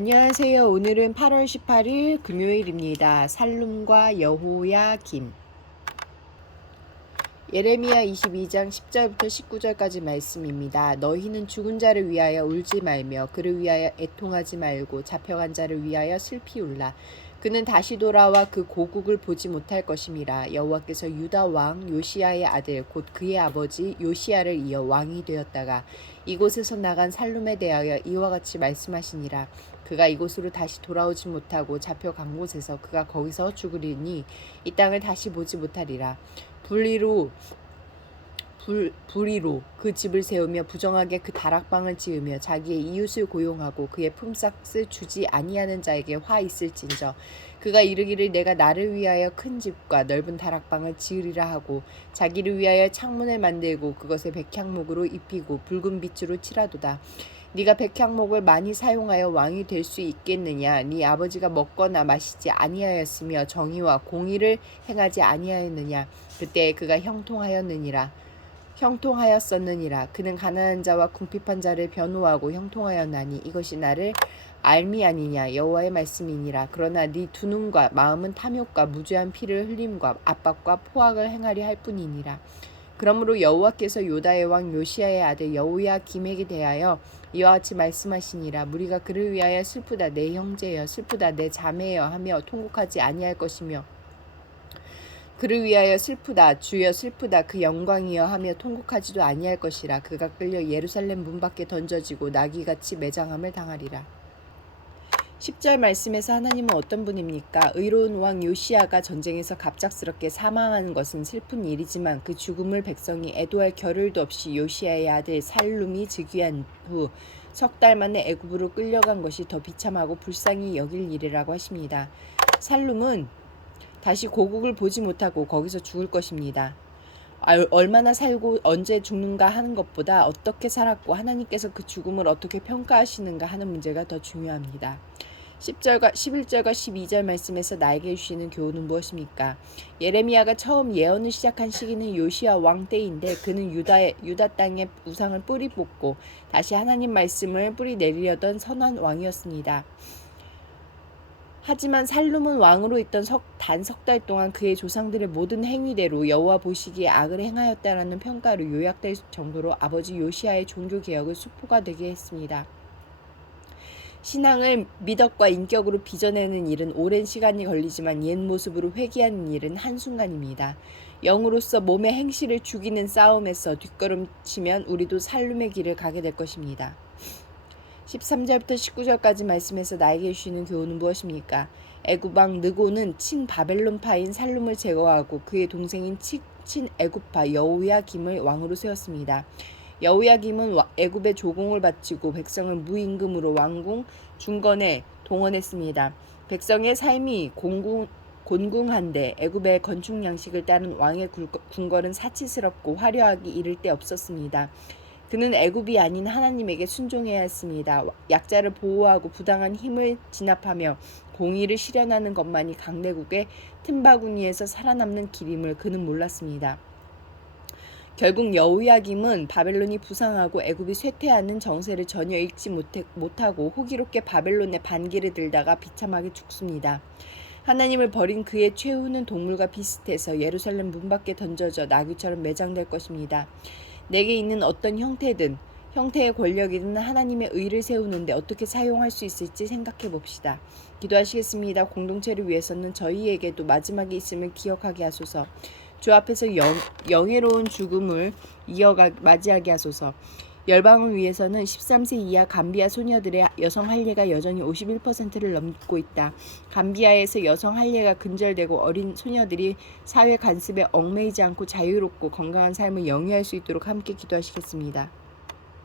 안녕하세요. 오늘은 8월 18일 금요일입니다. 살룸과 여호야김. 예레미야 22장 10절부터 19절까지 말씀입니다. 너희는 죽은 자를 위하여 울지 말며 그를 위하여 애통하지 말고 잡혀간 자를 위하여 슬피 울라. 그는 다시 돌아와 그 고국을 보지 못할 것임이라. 여호와께서 유다 왕 요시야의 아들 곧 그의 아버지 요시야를 이어 왕이 되었다가 이곳에서 나간 살룸에 대하여 이와 같이 말씀하시니라. 그가 이곳으로 다시 돌아오지 못하고 잡혀간 곳에서 그가 거기서 죽으리니 이 땅을 다시 보지 못하리라. 불의로 그 집을 세우며 부정하게 그 다락방을 지으며 자기의 이웃을 고용하고 그의 품삯을 주지 아니하는 자에게 화 있을진저 그가 이르기를 내가 나를 위하여 큰 집과 넓은 다락방을 지으리라 하고 자기를 위하여 창문을 만들고 그것을 백향목으로 입히고 붉은 빛으로 칠하도다. 네가 백향목을 많이 사용하여 왕이 될 수 있겠느냐? 네 아버지가 먹거나 마시지 아니하였으며 정의와 공의를 행하지 아니하였느냐? 그때 그가 형통하였었느니라. 그는 가난한 자와 궁핍한 자를 변호하고 형통하였나니 이것이 나를 알미 아니냐 여호와의 말씀이니라. 그러나 네 두 눈과 마음은 탐욕과 무죄한 피를 흘림과 압박과 포악을 행하려 할 뿐이니라. 그러므로 여호와께서 유다의 왕 요시야의 아들 여호야김에게 대하여 이와 같이 말씀하시니라. 무리가 그를 위하여 슬프다 내 형제여 슬프다 내 자매여 하며 통곡하지 아니할 것이며 그를 위하여 슬프다 주여 슬프다 그 영광이여 하며 통곡하지도 아니할 것이라. 그가 끌려 예루살렘 문 밖에 던져지고 나귀같이 매장함을 당하리라. 10절 말씀에서 하나님은 어떤 분입니까? 의로운 왕 요시야가 전쟁에서 갑작스럽게 사망하는 것은 슬픈 일이지만 그 죽음을 백성이 애도할 겨를도 없이 요시야의 아들 살룸이 즉위한 후 석 달 만에 애굽으로 끌려간 것이 더 비참하고 불쌍히 여길 일이라고 하십니다. 살룸은 다시 고국을 보지 못하고 거기서 죽을 것입니다. 얼마나 살고 언제 죽는가 하는 것보다 어떻게 살았고 하나님께서 그 죽음을 어떻게 평가하시는가 하는 문제가 더 중요합니다. 11절과 12절 말씀에서 나에게 주시는 교훈은 무엇입니까? 예레미야가 처음 예언을 시작한 시기는 요시야 왕 때인데 그는 유다 땅에 우상을 뿌리 뽑고 다시 하나님 말씀을 뿌리 내리려던 선한 왕이었습니다. 하지만 살룸은 왕으로 있던 단 석 달 동안 그의 조상들의 모든 행위대로 여호와 보시기에 악을 행하였다라는 평가로 요약될 정도로 아버지 요시야의 종교개혁을 수포가 되게 했습니다. 신앙을 미덕과 인격으로 빚어내는 일은 오랜 시간이 걸리지만 옛 모습으로 회귀하는 일은 한순간입니다. 영으로서 몸의 행실을 죽이는 싸움에서 뒷걸음치면 우리도 살룸의 길을 가게 될 것입니다. 13절부터 19절까지 말씀에서 나에게 주시는 교훈은 무엇입니까? 애굽 왕 느고는 친 바벨론파인 살룸을 제거하고 그의 동생인 친 애굽파 여호야김을 왕으로 세웠습니다. 여호야김은 애굽의 조공을 바치고 백성을 무임금으로 왕궁 중건에 동원했습니다. 백성의 삶이 곤궁한데 애굽의 건축 양식을 따른 왕의 궁궐은 사치스럽고 화려하기 이를 데 없었습니다. 그는 애굽이 아닌 하나님에게 순종해야 했습니다. 약자를 보호하고 부당한 힘을 진압하며 공의를 실현하는 것만이 강대국의 틈바구니에서 살아남는 길임을 그는 몰랐습니다. 결국 여호야김은 바벨론이 부상하고 애굽이 쇠퇴하는 정세를 전혀 읽지 못하고 호기롭게 바벨론의 반기를 들다가 비참하게 죽습니다. 하나님을 버린 그의 최후는 동물과 비슷해서 예루살렘 문 밖에 던져져 나귀처럼 매장될 것입니다. 내게 있는 어떤 형태의 권력이든 하나님의 의를 세우는데 어떻게 사용할 수 있을지 생각해 봅시다. 기도하시겠습니다. 공동체를 위해서는 저희에게도 마지막에 있음을 기억하게 하소서. 주 앞에서 영예로운 죽음을 맞이하게 하소서. 열방을 위해서는 13세 이하 감비아 소녀들의 여성 할례가 여전히 51%를 넘고 있다. 감비아에서 여성 할례가 근절되고 어린 소녀들이 사회 간섭에 얽매이지 않고 자유롭고 건강한 삶을 영위할 수 있도록 함께 기도하시겠습니다.